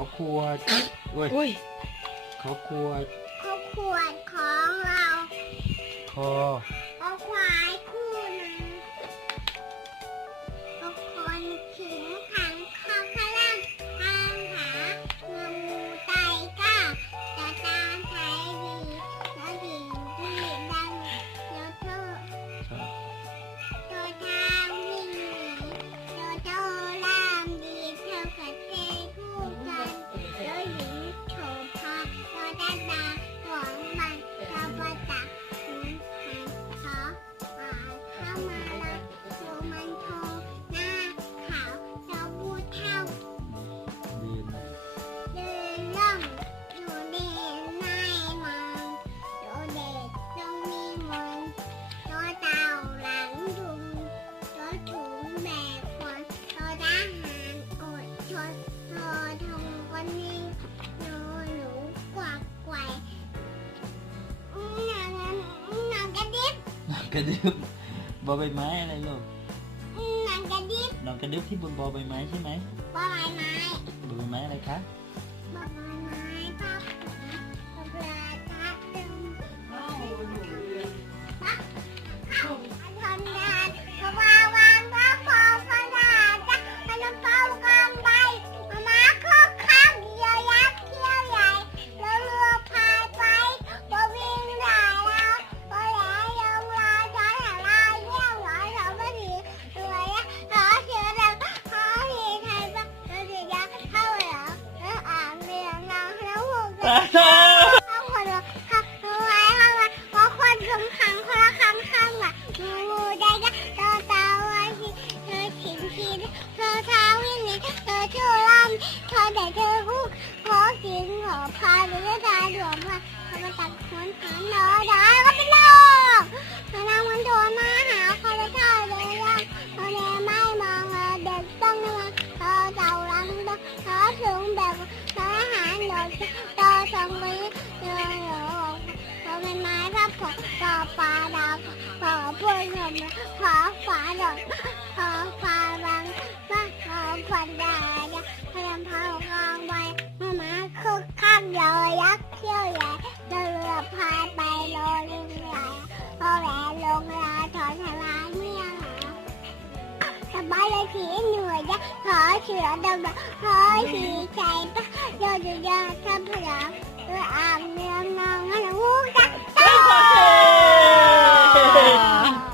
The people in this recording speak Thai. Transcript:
อขวดโอ้ยอุ้ยขอขวดเขาขวดของเรา คอ นตัวทงคนนี้หนูหนูกวักไกวหนังหนังกระดิบน้องกระดึบบอใบไม้อะไรลูกหนังกระดิบน้องกระดึบที่บนบอใบไม้ใช่ไหมบอใบไม้บอใบไม้อะไรคะบอใบไม้ แล้วหูกันข้าคนละข้าไว้ข้างไว้เพาคนครั้งคนละข้งข้างอะงูได้ก็เธอตาว้ที่เธอขิงขีดเธอเท้าวิ่งหนีเธอชื่อล่ำเธอแต่เธอคู่ขอกินขอพาหรือตาหลวมมาเธอมาตัดคนหันนอ ฟ้าหลดพอฟ้าบังมานพอฟันดาจะพยายามเผากองไว้มามาคึกคักยอยักษ์เที่ยวใหญ่เรือพายไปโลลึงไหลพอแหวนลงลาถอนทลาเมื่อหาสบายเลยผีเหนื่อยจะขอเสือดำขอผีใจปะโยนโยนทำพลังเอออ่าง